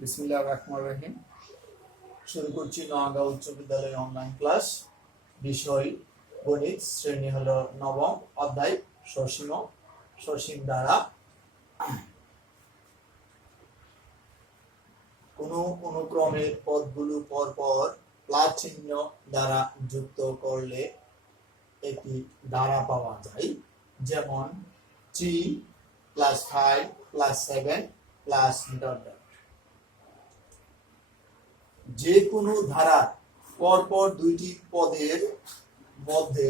বিসমিল্লাহির রহমানির রহিম। শুরু করছি নোয়াগাঁও উচ্চ বিদ্যালয়ের অনলাইন ক্লাস। বিষয় গণিত, শ্রেণী হলো নবম, অধ্যায় সসীম। সসীম দ্বারা কোনো অনুক্রমের পদগুলো পরপর প্লাস চিহ্ন দ্বারা যুক্ত করলে একটি দ্বারা পাওয়া যায়। যেমন 3 + 5 + 7 + ডট ডট। যে কোনো ধারার পরপর দুইটি পদের মধ্যে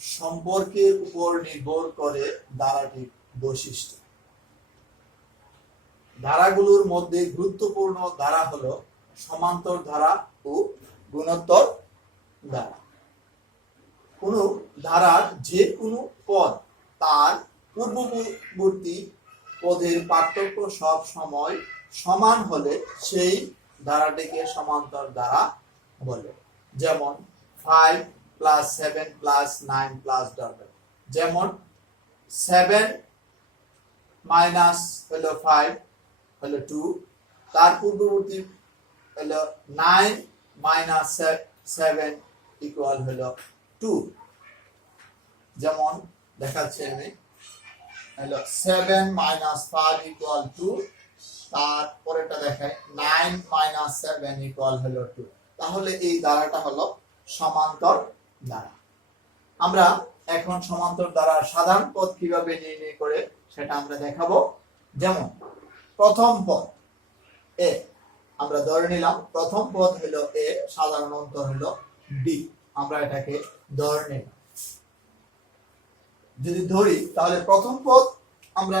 সম্পর্কের উপর নির্ভর করে ধারাটির বৈশিষ্ট্য। ধারাগুলোর মধ্যে গুরুত্বপূর্ণ ধারা হলো সমান্তর ধারা ও গুণোত্তর ধারা। কোন ধারার যে কোনো পদ তার পূর্ববর্তী পদের পার্থক্য সব সময় সমান হলে সেই ধারাটিকে সমান্তর ধারা বলে। যেমন 5 + 7 + 9 + ডট ডট। যেমন 7 - হলো 5 হলো 2, তার পূর্ববর্তী হলো 9 - 7 ইকুয়াল হলো 2। যেমন দেখাচ্ছি আমি, হলো 7 - 5 ইকুয়াল 2, তারপরেটা দেখায় 9 - 7 ইকুয়াল হলো 2। তাহলে এই ধারাটা হলো সমান্তর ধারা। আমরা এখন সমান্তর ধারার সাধারণ পদ কিভাবে নির্ণয় করে সেটা আমরা দেখাবো। যেমন প্রথম পদ এ, আমরা ধরে নিলাম প্রথম পদ হলো এ, সাধারণ অন্তর হলো ডি। আমরা এটাকে ধরে নিলাম। যদি ধরি তাহলে প্রথম পদ আমরা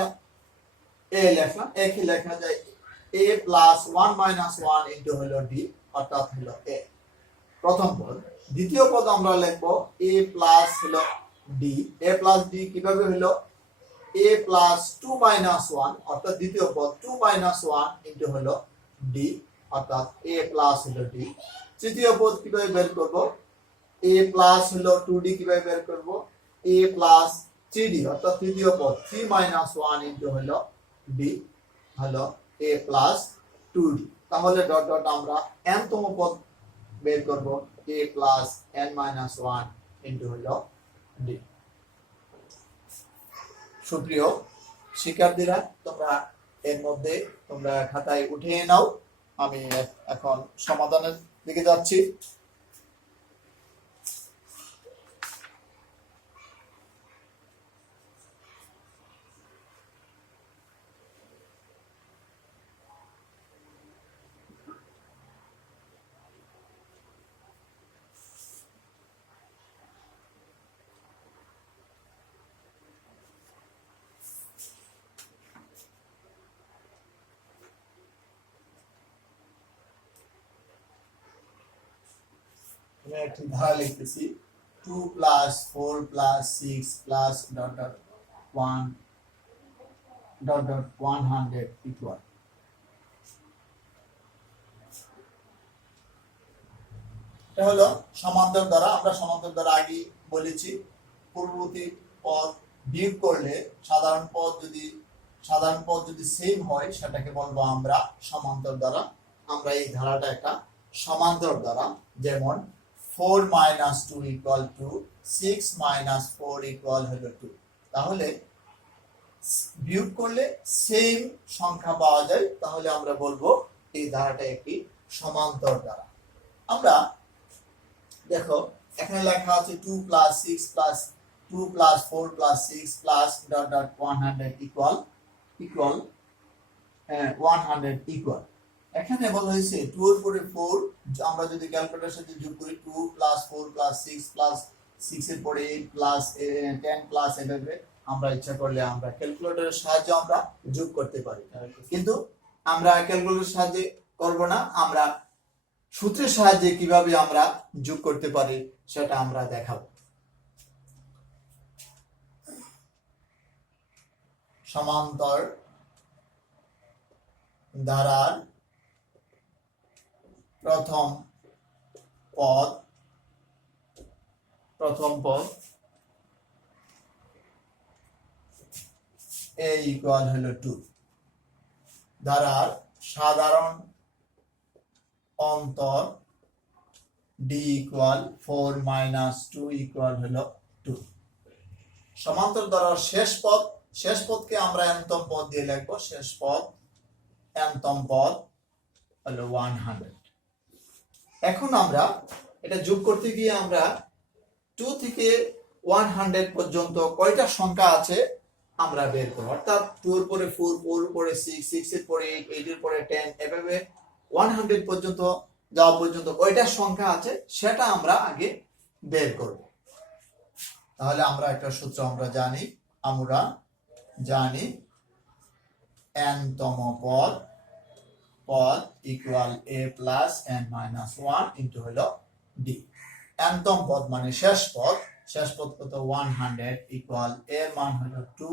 এ লিখলাম, একই লেখা যায় a + 1 - 1 ইনটু হলো ডি, অর্থাৎ হলো এ প্রথম পদ। দ্বিতীয় পদ আমরা লিখব a প্লাস হলো ডি। a প্লাস ডি কিভাবে হলো a + 2 - 1, অর্থাৎ দ্বিতীয় পদ 2 - 1 ইনটু হলো ডি, অর্থাৎ a প্লাস হলো ডি। তৃতীয় পদ কিভাবে বের করব, a প্লাস হলো 2d কিভাবে বের করব, a প্লাস 3d, অর্থাৎ তৃতীয় পদ 3 - 1 ইনটু হলো d হলো a প্লাস 2d। তাহলে ডট ডট আমরা n তম পদ বের করব, a প্লাস n - 1 ইনটু হলো d। সুপ্রিয় শিক্ষার্থীরা, তোমরা এর মধ্যে তোমরা খাতায় উঠিয়ে নাও। আমি এখন সমাধানের দিকে যাচ্ছি। আমি একটি ধারা লিখতেছি 2 + 4 + 6 + dot dot 1 dot dot 100 equal. এটা হলো সমান্তর দ্বারা। আমরা সমান্তর দ্বারা আগে বলেছি পূর্ববর্তী পদ বিয়োগ করলে সাধারণ পদ যদি সেম হয় সেটাকে বলবো আমরা সমান্তর দ্বারা। আমরা এই ধারাটা একটা সমান্তর দ্বারা। যেমন 4 - 2 ইকুয়াল টু 6 - 4 ইকুয়াল হলো 2। তাহলে বিয়োগ করলে সেম সংখ্যা পাওয়া যায়, তাহলে আমরা বলবো এই ধারাটা একটি সমান্তর দ্বারা। আমরা দেখো এখানে লেখা আছে 2 + 6 + 2 + 4 + 6 + ডট ডট 100 ইকুয়াল 100 ইকুয়াল। এখানে বলা হয়েছে 2 এর পরে 4, আমরা যদি ক্যালকুলেটরের সাথে যোগ করি 2 + 4 + 6 + 6 এর পরে 8 + 10 + এভাবে আমরা ইচ্ছা করলে আমরা ক্যালকুলেটরের সাহায্যে আমরা যোগ করতে পারি। কিন্তু আমরা ক্যালকুলেটরের সাহায্যে করব না, আমরা সূত্রের সাহায্যে কিভাবে আমরা যোগ করতে পারি সেটা আমরা দেখাবো। সমান্তর ধারার প্রথম পদ a ইকুয়াল হলো 2। ধারার সাধারণ অন্তর d ইকুয়াল 4 মাইনাস 2 ইকুয়াল হলো 2। সমান্তর দ্বারা শেষ পদকে আমরা n-তম পদ দিয়ে লিখব। শেষ পদ n-তম পদ হলো 100। এখন আমরা এটা যোগ করতে গিয়ে আমরা 2 থেকে 100 পর্যন্ত কয়টা সংখ্যা আছে আমরা বের করব। অর্থাৎ 2 এর পরে 4, 4 এর পরে 6, 6 এর পরে 8, 8 এর পরে 10, এভাবে 100 পর্যন্ত যাওয়া পর্যন্ত কয়টা সংখ্যা আছে সেটা আমরা আগে বের করব। তাহলে আমরা একটা সূত্র আমরা জানি n-তম পদ equal a plus n minus 1 into হলো d। n-তম পদ মানে শেষ পদ কত 100 ইকুয়াল a এর মান হলো 2,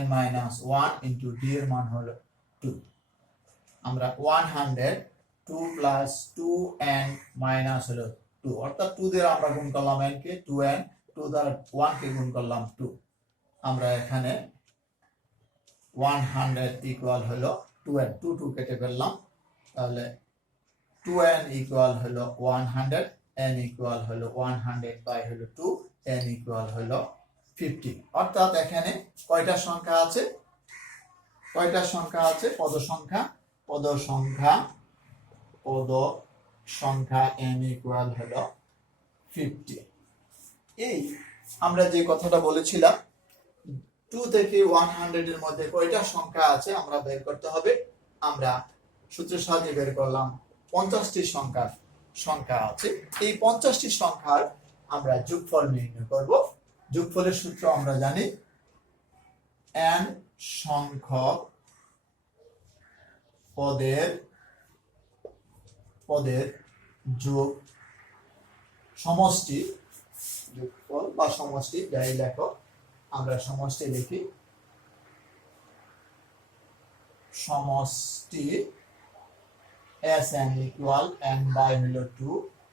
n মাইনাস 1 ইনটু d এর মান হলো 2। আমরা 100 2 প্লাস 2n মাইনাস হলো 2, অর্থাৎ 2 দিয়ে আমরা গুণ করলাম n কে, 2n, 2 দ্বারা 1 কে গুণ করলাম 2। আমরা এখানে 100 ইকুয়াল হলো 2n, 2 কেটে ফেললাম। তাহলে 2n ইকুয়াল হলো 100, n ইকুয়াল হলো 100 বাই হলো 2, n ইকুয়াল হলো 50। অর্থাৎ এখানে কয়টা সংখ্যা আছে? পদ সংখ্যা n ইকুয়াল হলো 50। এই আমরা যে কথাটা বলেছিলাম 2 থেকে 100 এর মধ্যে কয়টা সংখ্যা আছে আমরা বের করতে হবে। আমরা সূত্রের সাহায্যে বের করলাম 50টি সংখ্যা আছে। এই 50টি সংখ্যার আমরা যোগফল নির্ণয় করব। যোগফলের সূত্র আমরা জানি n সংখ্যক পদের যোগ সমষ্টি, যোগফল বা সমষ্টি যাই লেখো, আমরা সমষ্টি লিখি। সমষ্টি Sn ইকুয়াল n বাই হলো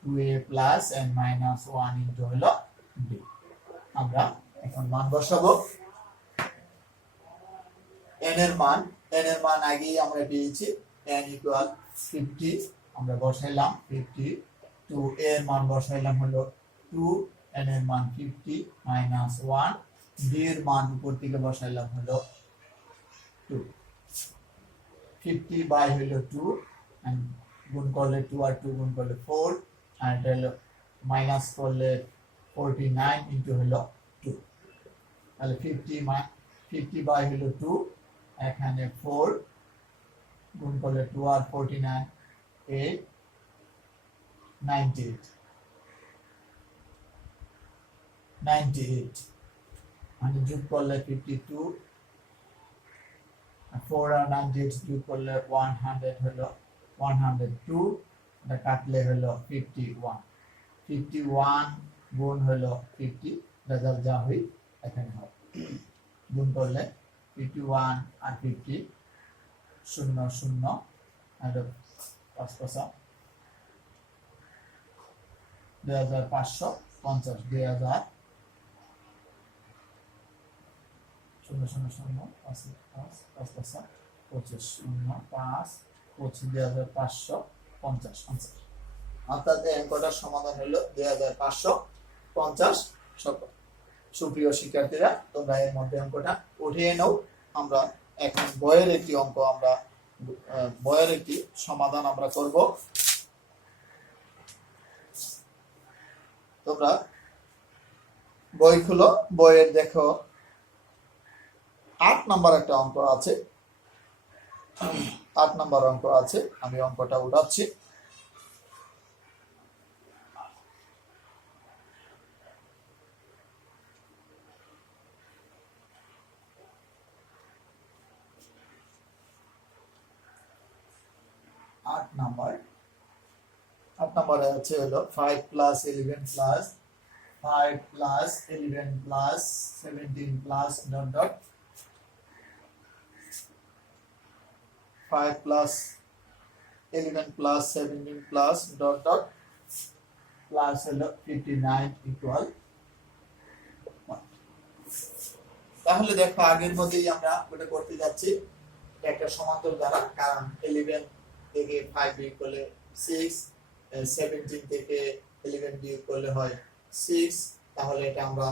2a plus n minus 1 into হলো d। আমরা এখন মান বসাবো। n এর মান আগেই আমরা পেয়েছি, n ইকুয়াল 50, আমরা বসাইলাম 50, 2a এর মান বসাইলাম হলো 2, n এর মান 50 মাইনাস 1, d এর মান উপর থেকে বসাইলাম হলো 2। 50 বাই হলো 2, গুণ করলে 2 আর 2 গুণ করলে 4, আর এটা হলো মাইনাস করলে 49 ইনটু হলো 2। তাহলে 50 বাই হলো 2, এখানে 4 গুণ করলে 2 আর 49 8, 98 মানে যোগ করলে 52, 4 আর 98 যোগ করলে 100 হলো 102, এটা কাটলে হলো 51 গুণ হলো 50, রেজাল্ট যা হয় এখানে হবে। গুণ করলে 51 আর 50 0 0 আর 5 5 2550, 2000 0 0 0 5 5 5 5 25 0 5 2550। অর্থাৎ এই অঙ্কটার সমাধান হলো 2550। সুপ্রিয় শিক্ষার্থীরা, তোমরা এর মধ্যে অঙ্কটা উঠিয়ে নাও। আমরা এখন বইয়ের একটি সমাধান আমরা করব। তোমরা বই খুলো, বইয়ের দেখো 8 নাম্বার একটা অঙ্ক আছে। 8 নাম্বার অঙ্ক আছে, আমি অঙ্কটা উঠাচ্ছি। আট নাম্বারে আছে হলো 5 plus 11 plus 5 plus 11 plus 17 plus dot dot 5 plus 11 plus 17 plus dot dot plus হলো 59 ইকুয়াল 1। তাহলে দেখো আগের মধ্যেই আমরা ওটা করতে যাচ্ছি। একটা সমান্তর দ্বারা, কারণ 11 থেকে 5 বিয়োগ করলে 6, 17 থেকে 11 বিয়োগ করলে হয় 6। তাহলে এটা আমরা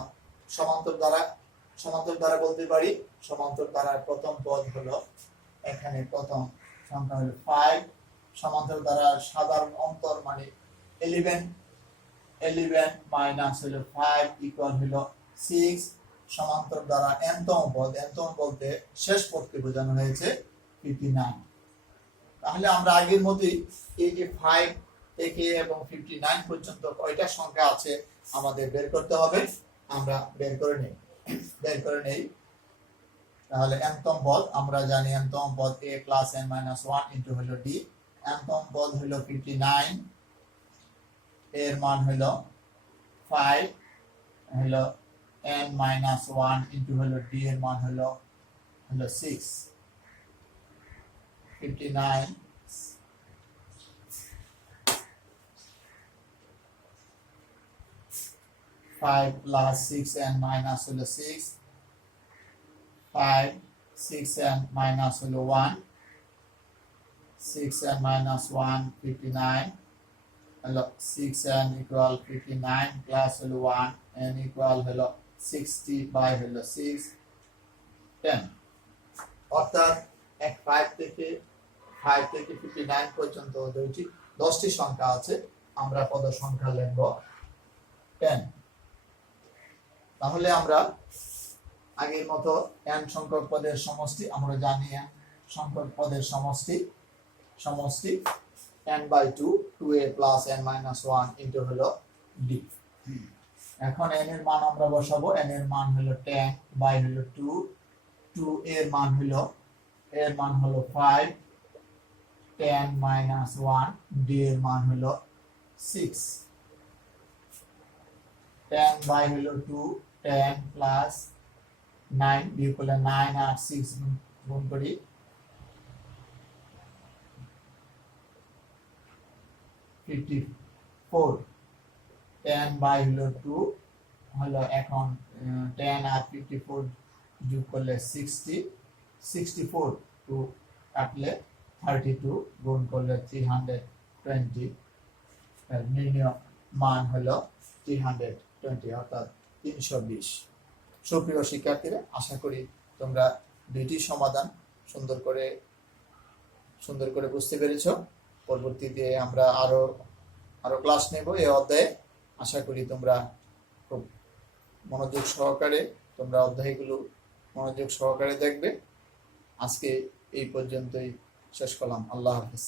সমান্তর দ্বারা বলতে পারি। সমান্তর দ্বারার প্রথম পদ হলো, এখানে প্রথম সংখ্যা হলো 5, সমান্তর দ্বারা সাধারণ অন্তর মানে 11 মাইনাস হলো 5 ইকুয়াল হলো 6। সমান্তর দ্বারা nতম বলতে শেষ পদকে বোঝানো হয়েছে 59। তাহলে আমরা আগের মতোই 85 থেকে এবং 59 পর্যন্ত কয়টা সংখ্যা আছে আমাদের বের করতে হবে। আমরা বের করে নেই। তাহলে nতম পদ আমরা জানি, nতম পদ a plus n minus 1 into হলো d। nতম পদ হলো 59, এর মান হলো 5 হলো n মাইনাস 1 ইনটু হলো d এর মান হলো 6। 59 5 plus 6n minus হলো 6, 5 6n minus হলো 1, 6n minus 1 59 হলো 6n equal 59 plus হলো 1 n equal হলো 60 by হলো 6 10। অর্থাৎ 5 থেকে 59 পর্যন্ত 10টি সংখ্যা আছে। আমরা পদ সংখ্যা লিখব 10। তাহলে আমরা আগের মতো n সংখ্যক পদের সমষ্টি আমরা জানি, n সংখ্যক পদের সমষ্টি n/2 2a plus n minus 1 into হলো d। এখন n এর মান আমরা বসাবো। n এর মান হলো 10 by হলো 2 এর মান হলো 5, 10 minus 1 d এর মান হলো 6। 10 by হলো 2, 10 plus 9 বিয়োগ করলে 9 আর 6 গুণ করি, 54। 10 by হলো 2 হলো, এখন 10 আর 54 যোগ করলে 60, 64 2 কাটলে 32 গুণ করলে 320। নির্ণয় মান হলো 320 অর্থাৎ 320। সুপ্রিয় শিক্ষার্থীরা, আশা করি তোমরা দুইটি সমাধান সুন্দর করে বুঝতে পেরেছো। পরবর্তীতে আমরা আরো ক্লাস নেব এই অধ্যায়ে। আশা করি তোমরা খুব মনোযোগ সহকারে অধ্যায়গুলো মনোযোগ সহকারে দেখবে। আজকে এই পর্যন্তই শেষ করলাম। আল্লাহ হাফেজ।